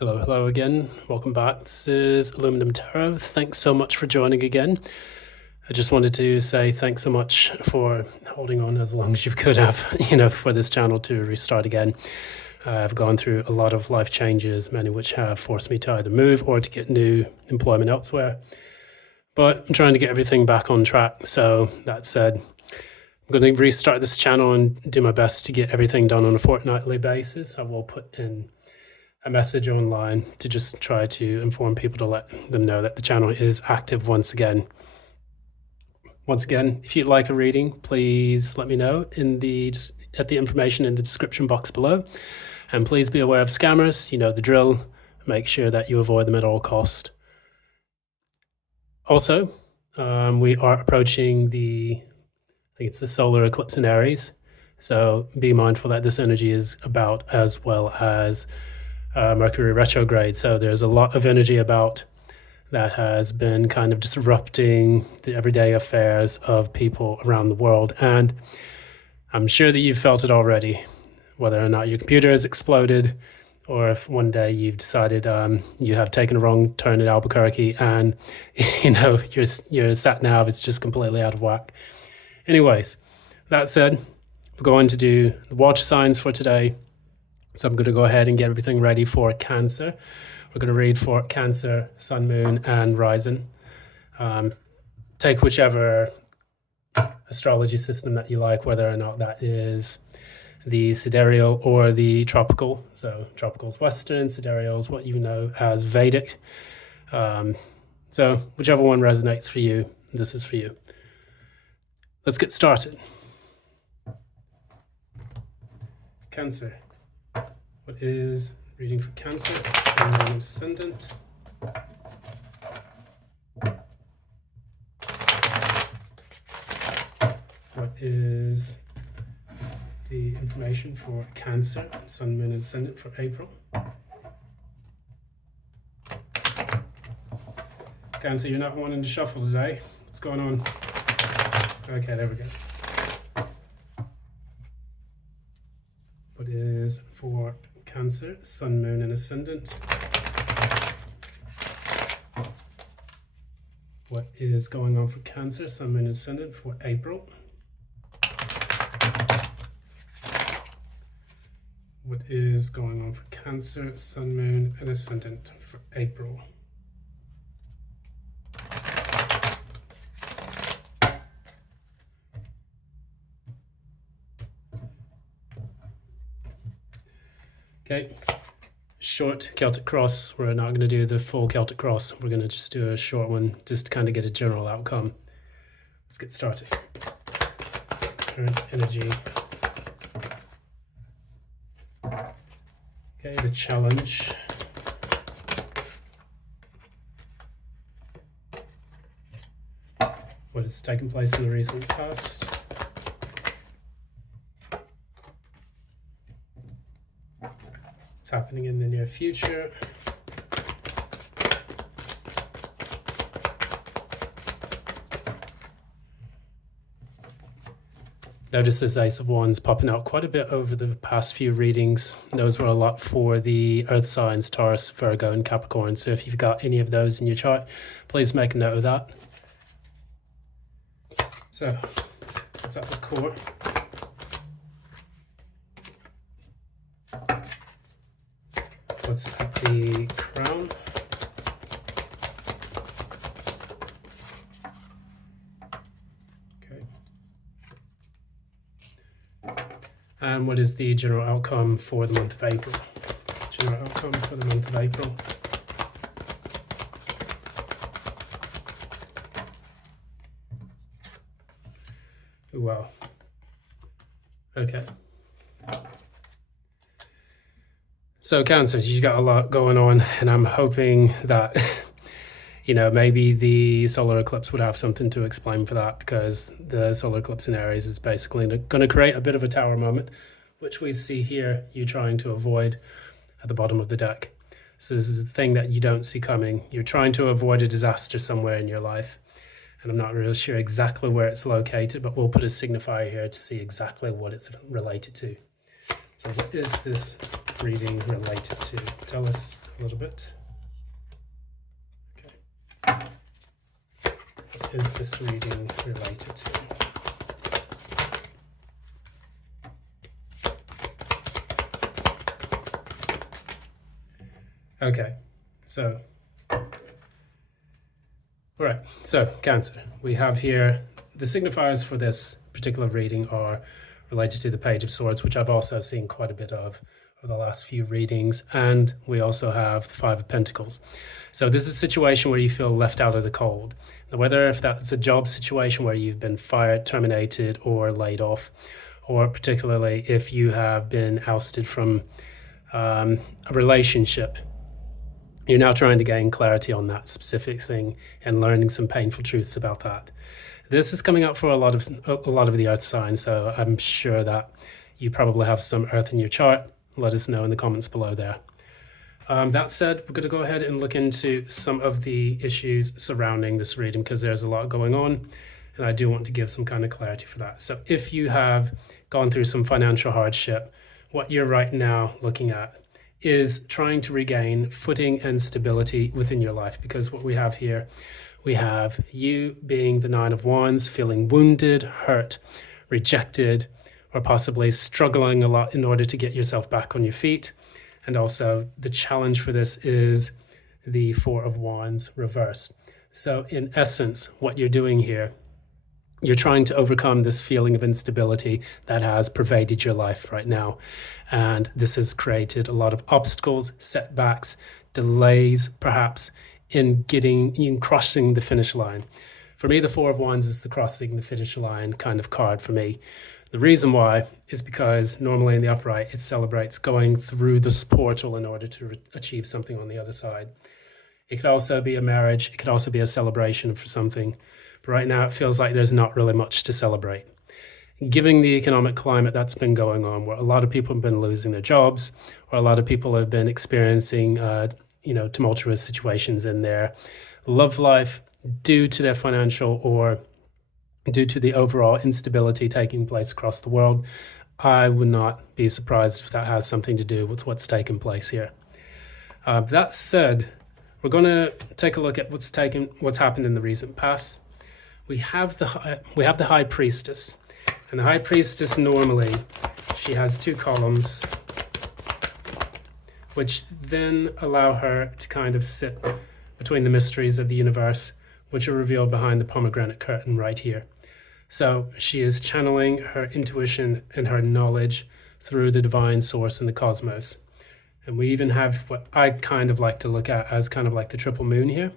Hello again. Welcome back. This is Aluminum Tarot. Thanks so much for joining again. I just wanted to say thanks so much for holding on as long as you could have, for this channel to restart again. I've gone through a lot of life changes, many which have forced me to either move or to get new employment elsewhere. But I'm trying to get everything back on track. So that said, I'm going to restart this channel and do my best to get everything done on a fortnightly basis. I will put in a message online to just try to inform people to let them know that the channel is active once again. Once again, if you'd like a reading, please let me know at the information in the description box below. And please be aware of scammers. You know the drill. Make sure that you avoid them at all cost. Also, we are approaching I think it's the solar eclipse in Aries. So be mindful that this energy is about, as well as Mercury retrograde. So there's a lot of energy about that has been kind of disrupting the everyday affairs of people around the world. And I'm sure that you've felt it already, whether or not your computer has exploded, or if one day you've decided you have taken a wrong turn at Albuquerque and your sat nav is just completely out of whack. Anyways, that said, we're going to do the watch signs for today. So I'm going to go ahead and get everything ready for Cancer. We're going to read for Cancer, Sun, Moon, and Rising. Take whichever astrology system that you like, whether or not that is the sidereal or the tropical. So tropical is Western, sidereal is what you know as Vedic. So whichever one resonates for you, this is for you. Let's get started. Cancer. What is reading for Cancer? Sun, Moon, and Ascendant. What is the information for Cancer, Sun, Moon, and Ascendant for April? Cancer, you're not wanting to shuffle today. What's going on? Okay, there we go. What is for Cancer, Sun, Moon, and Ascendant? What is going on for Cancer, Sun, Moon, and Ascendant for April? What is going on for Cancer, Sun, Moon, and Ascendant for April? Okay, short Celtic cross. We're not going to do the full Celtic cross. We're going to just do a short one just to kind of get a general outcome. Let's get started. Current energy. Okay, the challenge. What has taken place in the recent past. What's happening in the near future. Notice this Ace of Wands popping out quite a bit over the past few readings. Those were a lot for the Earth signs, Taurus, Virgo, and Capricorn. So if you've got any of those in your chart, please make a note of that. So, what's at the core? What's at the crown? And what is the general outcome for the month of April? General outcome for the month of April. Oh, wow. Okay. So Cancer, you've got a lot going on, and I'm hoping that maybe the solar eclipse would have something to explain for that, because the solar eclipse in Aries is basically going to create a bit of a tower moment, which we see here, you trying to avoid at the bottom of the deck. So this is the thing that you don't see coming. You're trying to avoid a disaster somewhere in your life. And I'm not really sure exactly where it's located, but we'll put a signifier here to see exactly what it's related to. So what is this reading related to? Tell us a little it. Okay. What is this reading related to? Okay, so, all right, so Cancer. We have here, the signifiers for this particular reading are related to the Page of Swords, which I've also seen quite a bit of over the last few readings, and we also have the Five of Pentacles. So this is a situation where you feel left out of the cold. Now, whether if that's a job situation where you've been fired, terminated, or laid off, or particularly if you have been ousted from a relationship, you're now trying to gain clarity on that specific thing and learning some painful truths about that. This is coming up for a lot of the earth signs, so I'm sure that you probably have some earth in your chart. Let us know in the comments below there. That said, we're going to go ahead and look into some of the issues surrounding this reading because there's a lot going on, and I do want to give some kind of clarity for that. So if you have gone through some financial hardship, what you're right now looking at is trying to regain footing and stability within your life, because what we have here, we have you being the Nine of Wands, feeling wounded, hurt, rejected, or possibly struggling a lot in order to get yourself back on your feet. And also the challenge for this is the Four of Wands reversed. So in essence, what you're doing here, you're trying to overcome this feeling of instability that has pervaded your life right now. And this has created a lot of obstacles, setbacks, delays, perhaps, in crossing the finish line. For me, the Four of Wands is the crossing the finish line kind of card for me. The reason why is because normally in the upright, it celebrates going through this portal in order to achieve something on the other side. It could also be a marriage. It could also be a celebration for something. But right now, it feels like there's not really much to celebrate. Given the economic climate that's been going on, where a lot of people have been losing their jobs, or a lot of people have been experiencing tumultuous situations in their love life due to their financial or due to the overall instability taking place across the world, I would not be surprised if that has something to do with what's taken place here. That said, we're going to take a look at what's happened in the recent past. We have the High Priestess, and the High Priestess normally, she has two columns, which then allow her to kind of sit between the mysteries of the universe, which are revealed behind the pomegranate curtain right here. So she is channeling her intuition and her knowledge through the divine source in the cosmos. And we even have what I kind of like to look at as kind of like the triple moon here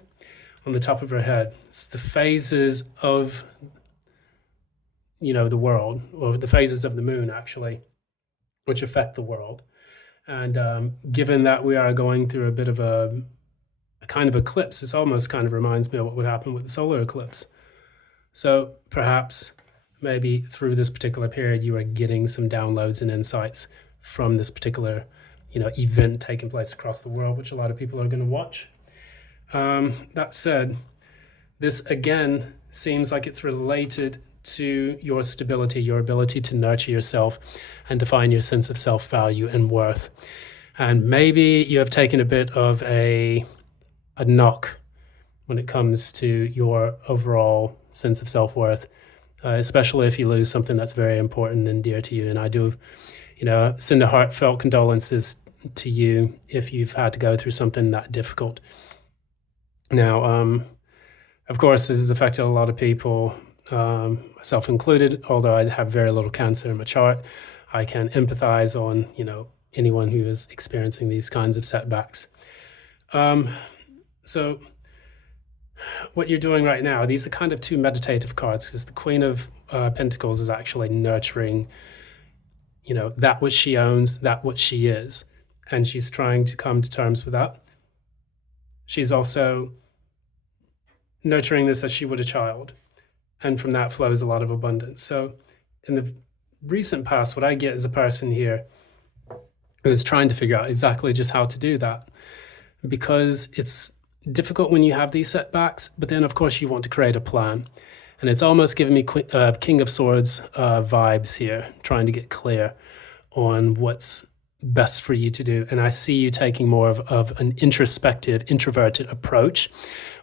on the top of her head. It's the phases of, the world, or the phases of the moon, actually, which affect the world. And given that we are going through a bit of a kind of eclipse, this almost kind of reminds me of what would happen with the solar eclipse. So perhaps maybe through this particular period, you are getting some downloads and insights from this particular, event taking place across the world, which a lot of people are going to watch. That said, this again seems like it's related to your stability, your ability to nurture yourself and define your sense of self-value and worth. And maybe you have taken a bit of a knock when it comes to your overall sense of self-worth, especially if you lose something that's very important and dear to you. And I do, send a heartfelt condolences to you if you've had to go through something that difficult. Now, of course, this has affected a lot of people, myself included. Although I have very little Cancer in my chart, I can empathize on, anyone who is experiencing these kinds of setbacks. So what you're doing right now, these are kind of two meditative cards, because the Queen of Pentacles is actually nurturing, that which she owns, that which she is. And she's trying to come to terms with that. She's also nurturing this as she would a child. And from that flows a lot of abundance. So in the recent past, what I get is a person here who's trying to figure out exactly just how to do that. Because it's difficult when you have these setbacks, but then of course you want to create a plan. And it's almost giving me King of Swords vibes here, trying to get clear on what's best for you to do. And I see you taking more of an introspective, introverted approach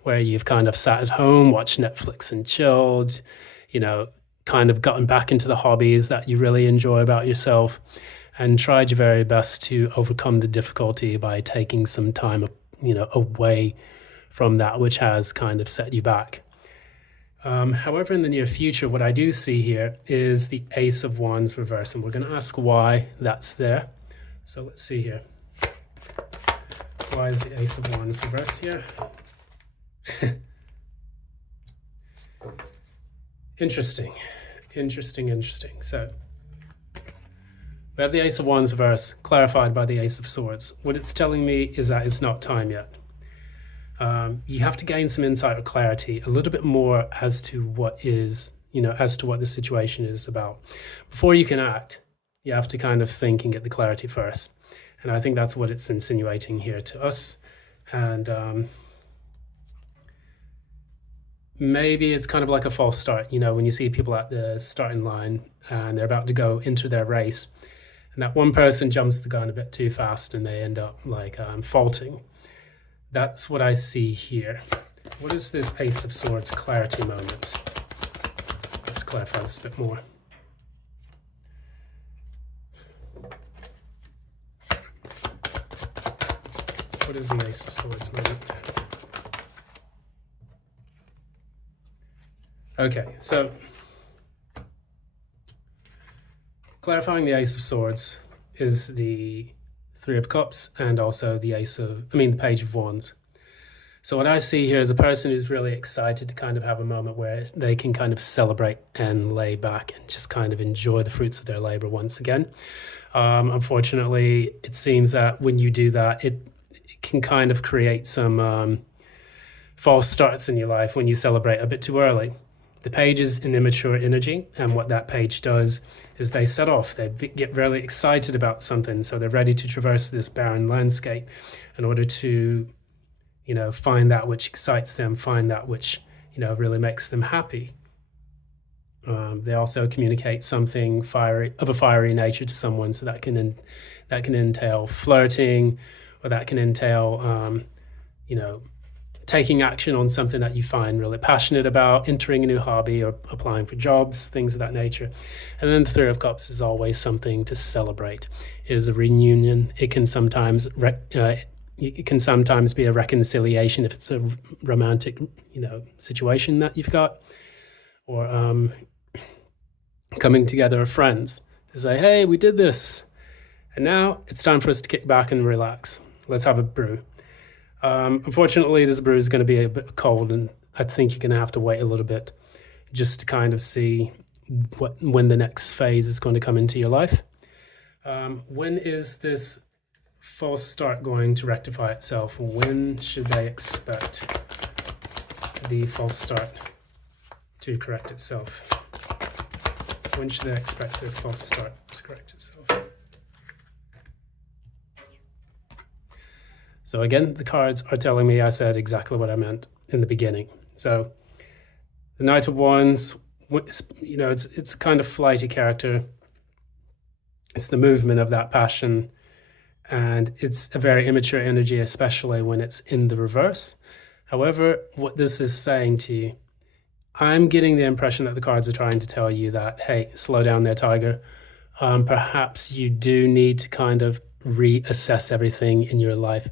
where you've kind of sat at home, watched Netflix and chilled, kind of gotten back into the hobbies that you really enjoy about yourself and tried your very best to overcome the difficulty by taking some time, away from that which has kind of set you back. However, in the near future, what I do see here is the Ace of Wands reverse, and we're going to ask why that's there. So let's see here. Why is the Ace of Wands reverse here? Interesting. So we have the Ace of Wands reverse, clarified by the Ace of Swords. What it's telling me is that it's not time yet. You have to gain some insight or clarity, a little bit more as to what the situation is about. Before you can act, you have to kind of think and get the clarity first. And I think that's what it's insinuating here to us. And maybe it's kind of like a false start, when you see people at the starting line and they're about to go into their race, and that one person jumps the gun a bit too fast and they end up faulting. That's what I see here. What is this Ace of Swords clarity moment? Let's clarify this a bit more. What is the Ace of Swords moment? Okay, so clarifying the Ace of Swords is the Three of Cups and also the Page of Wands. So what I see here is a person who's really excited to kind of have a moment where they can kind of celebrate and lay back and just kind of enjoy the fruits of their labor once again. Unfortunately, it seems that when you do that, it can kind of create some false starts in your life when you celebrate a bit too early. The page is an immature energy, and what that page does is they set off, they get really excited about something, so they're ready to traverse this barren landscape in order to, find that which excites them, find that which, really makes them happy. They also communicate something of a fiery nature to someone, so that can entail flirting, or that can entail, taking action on something that you find really passionate about, entering a new hobby or applying for jobs, things of that nature. And then the Three of Cups is always something to celebrate. It is a reunion. It can sometimes be a reconciliation if it's a romantic, situation that you've got, or coming together of friends to say, hey, we did this, and now it's time for us to kick back and relax. Let's have a brew. Unfortunately, this brew is going to be a bit cold, and I think you're going to have to wait a little bit just to kind of see when the next phase is going to come into your life. When is this false start going to rectify itself? When should they expect the false start to correct itself? When should they expect the false start to correct itself? So again, the cards are telling me I said exactly what I meant in the beginning. So the Knight of Wands, it's a kind of flighty character. It's the movement of that passion, and it's a very immature energy, especially when it's in the reverse. However, what this is saying to you, I'm getting the impression that the cards are trying to tell you that, hey, slow down there, Tiger. Perhaps you do need to kind of reassess everything in your life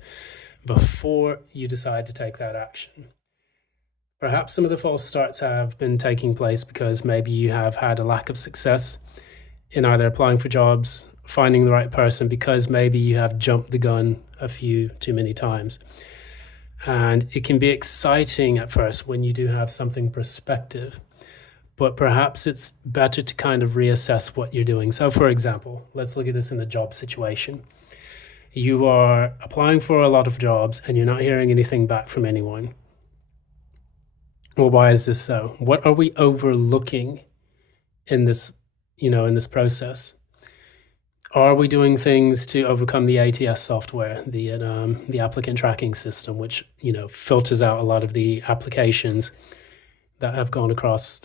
before you decide to take that action. Perhaps some of the false starts have been taking place because maybe you have had a lack of success in either applying for jobs, finding the right person, because maybe you have jumped the gun a few too many times. And it can be exciting at first when you do have something prospective, but perhaps it's better to kind of reassess what you're doing. So for example, let's look at this in the job situation. You are applying for a lot of jobs and you're not hearing anything back from anyone. Well, why is this so? What are we overlooking in this, in this process? Are we doing things to overcome the ATS software, the applicant tracking system, which, filters out a lot of the applications that have gone across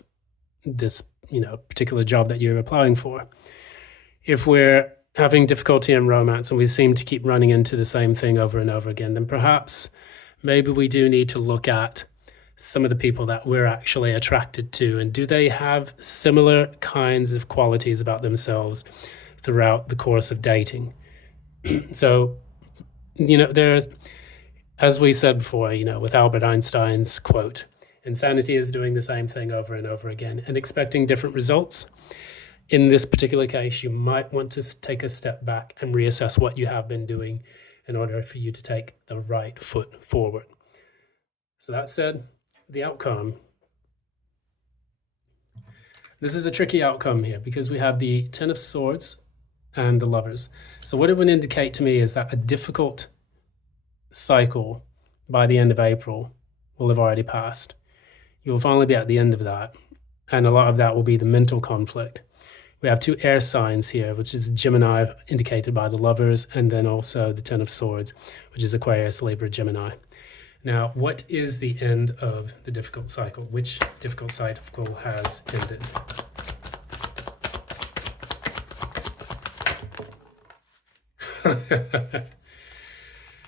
this, particular job that you're applying for? If we're having difficulty in romance and we seem to keep running into the same thing over and over again, then perhaps maybe we do need to look at some of the people that we're actually attracted to, and do they have similar kinds of qualities about themselves throughout the course of dating. So, there's, as we said before, with Albert Einstein's quote, insanity is doing the same thing over and over again and expecting different results. In this particular case, you might want to take a step back and reassess what you have been doing in order for you to take the right foot forward. So that said, the outcome. This is a tricky outcome here because we have the Ten of Swords and the Lovers. So what it would indicate to me is that a difficult cycle by the end of April will have already passed. You will finally be at the end of that, and a lot of that will be the mental conflict. We have two air signs here, which is Gemini, indicated by the Lovers, and then also the Ten of Swords, which is Aquarius, Libra, Gemini. Now, what is the end of the difficult cycle? Which difficult cycle has ended?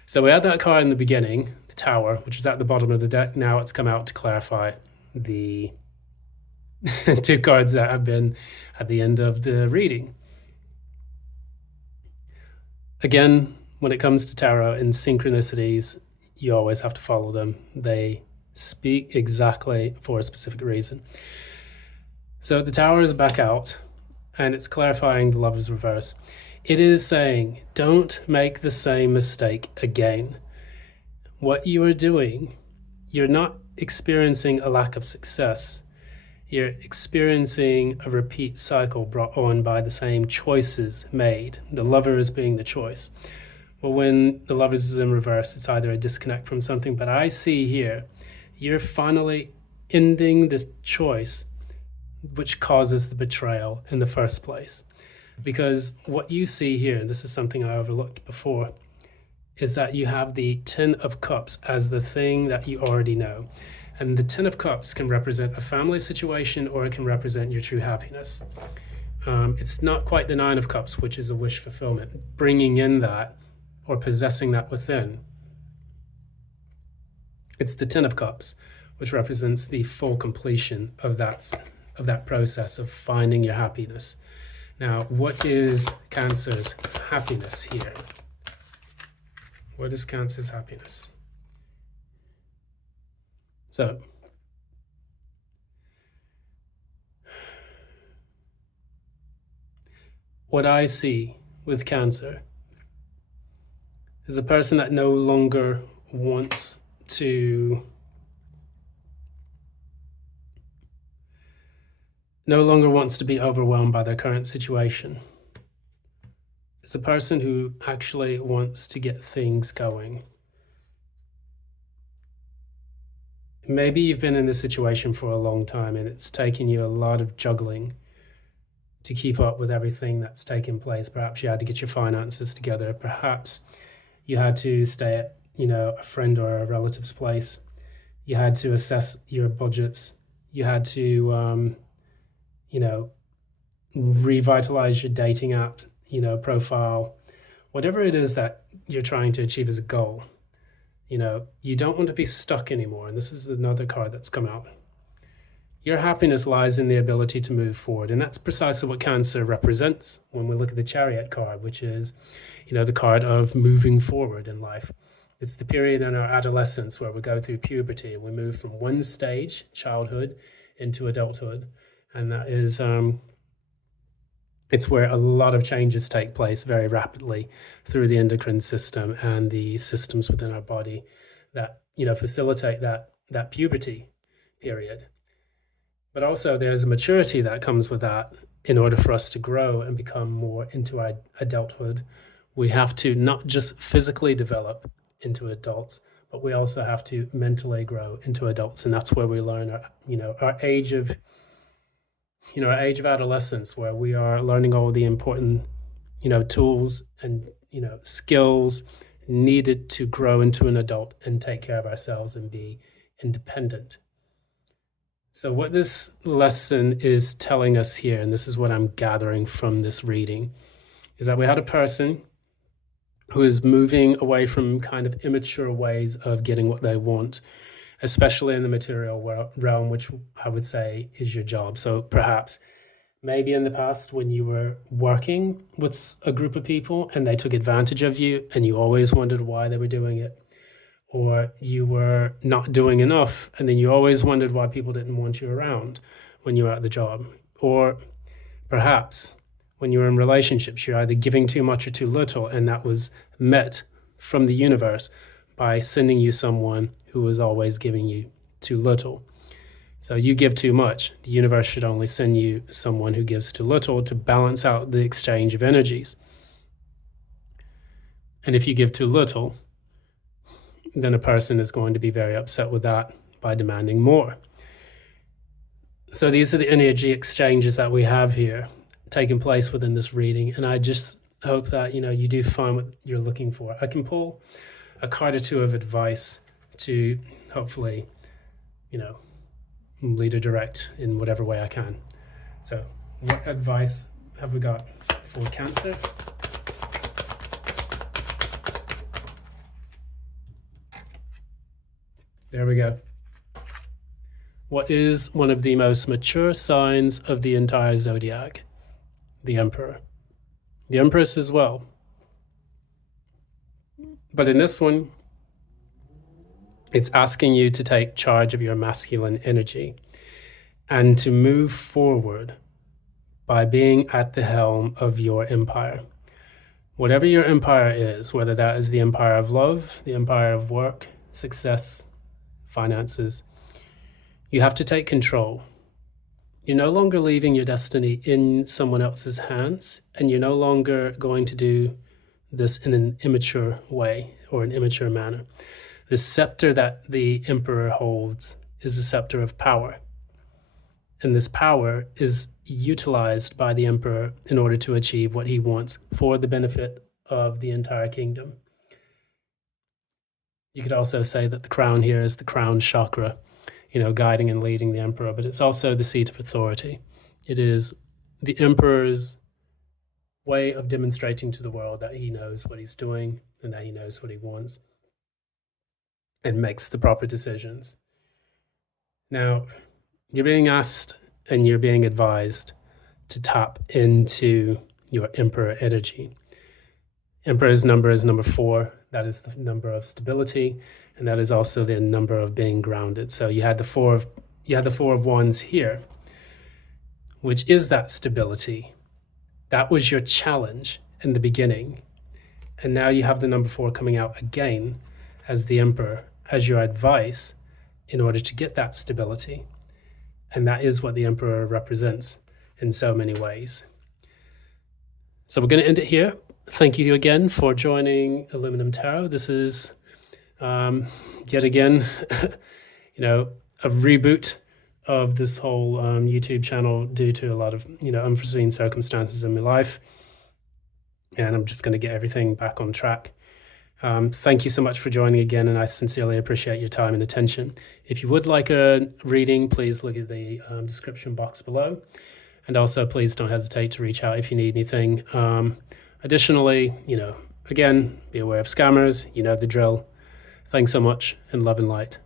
So we had that card in the beginning, the Tower, which was at the bottom of the deck. Now it's come out to clarify the two cards that have been at the end of the reading. Again, when it comes to tarot and synchronicities, you always have to follow them. They speak exactly for a specific reason. So the Tower is back out, and it's clarifying the Lover's reverse. It is saying, don't make the same mistake again. What you are doing, you're not experiencing a lack of success. You're experiencing a repeat cycle brought on by the same choices made, the Lovers being the choice. Well, when the Lovers is in reverse, it's either a disconnect from something, but I see here, you're finally ending this choice which causes the betrayal in the first place. Because what you see here, and this is something I overlooked before, is that you have the Ten of Cups as the thing that you already know. And the Ten of Cups can represent a family situation, or it can represent your true happiness. It's not quite the Nine of Cups, which is a wish fulfillment, bringing in that or possessing that within. It's the Ten of Cups, which represents the full completion of that process of finding your happiness. Now, what is Cancer's happiness here? What is Cancer's happiness? So, what I see with Cancer is a person that no longer wants to be overwhelmed by their current situation. It's a person who actually wants to get things going. Maybe you've been in this situation for a long time and it's taken you a lot of juggling to keep up with everything that's taking place. Perhaps you had to get your finances together. Perhaps you had to stay at, a friend or a relative's place. You had to assess your budgets. You had to, revitalize your dating app, profile, whatever it is that you're trying to achieve as a goal. You don't want to be stuck anymore. And this is another card that's come out. Your happiness lies in the ability to move forward. And that's precisely what Cancer represents when we look at the Chariot card, which is, the card of moving forward in life. It's the period in our adolescence where we go through puberty and we move from one stage, childhood, into adulthood. And that is, it's where a lot of changes take place very rapidly through the endocrine system and the systems within our body that, facilitate that puberty period. But also there's a maturity that comes with that. In order for us to grow and become more into our adulthood, we have to not just physically develop into adults, but we also have to mentally grow into adults. And that's where we learn our age of adolescence, where we are learning all the important, tools and, skills needed to grow into an adult and take care of ourselves and be independent. So what this lesson is telling us here, and this is what I'm gathering from this reading, is that we had a person who is moving away from kind of immature ways of getting what they want, especially in the material realm, which I would say is your job. So perhaps maybe in the past when you were working with a group of people and they took advantage of you and you always wondered why they were doing it, or you were not doing enough and then you always wondered why people didn't want you around when you were at the job. Or perhaps when you were in relationships, you're either giving too much or too little, and that was met from the universe by sending you someone who was always giving you too little. So you give too much. The universe should only send you someone who gives too little to balance out the exchange of energies. And if you give too little, then a person is going to be very upset with that by demanding more. So these are the energy exchanges that we have here taking place within this reading. And I just hope that, you do find what you're looking for. I can pull a card or two of advice to hopefully, lead or direct in whatever way I can. So what advice have we got for Cancer? There we go. What is one of the most mature signs of the entire zodiac? The Emperor. The Empress as well. But in this one, it's asking you to take charge of your masculine energy and to move forward by being at the helm of your empire. Whatever your empire is, whether that is the empire of love, the empire of work, success, finances, you have to take control. You're no longer leaving your destiny in someone else's hands, and you're no longer going to do this in an immature way or an immature manner. The scepter that the emperor holds is a scepter of power. And this power is utilized by the emperor in order to achieve what he wants for the benefit of the entire kingdom. You could also say that the crown here is the crown chakra, guiding and leading the emperor, but it's also the seat of authority. It is the emperor's way of demonstrating to the world that he knows what he's doing and that he knows what he wants and makes the proper decisions. Now, you're being asked and you're being advised to tap into your emperor energy. Emperor's number is number 4. That is the number of stability, and that is also the number of being grounded. So you had the four of wands here, which is that stability. That was your challenge in the beginning. And now you have the number 4 coming out again as the emperor, as your advice in order to get that stability. And that is what the emperor represents in so many ways. So we're going to end it here. Thank you again for joining Aluminum Tarot. This is yet again, a reboot of this whole YouTube channel due to a lot of, unforeseen circumstances in my life. And I'm just going to get everything back on track. Thank you so much for joining again, and I sincerely appreciate your time and attention. If you would like a reading, please look at the description box below. And also, please don't hesitate to reach out if you need anything. Additionally, again, be aware of scammers. You know the drill. Thanks so much, and love and light.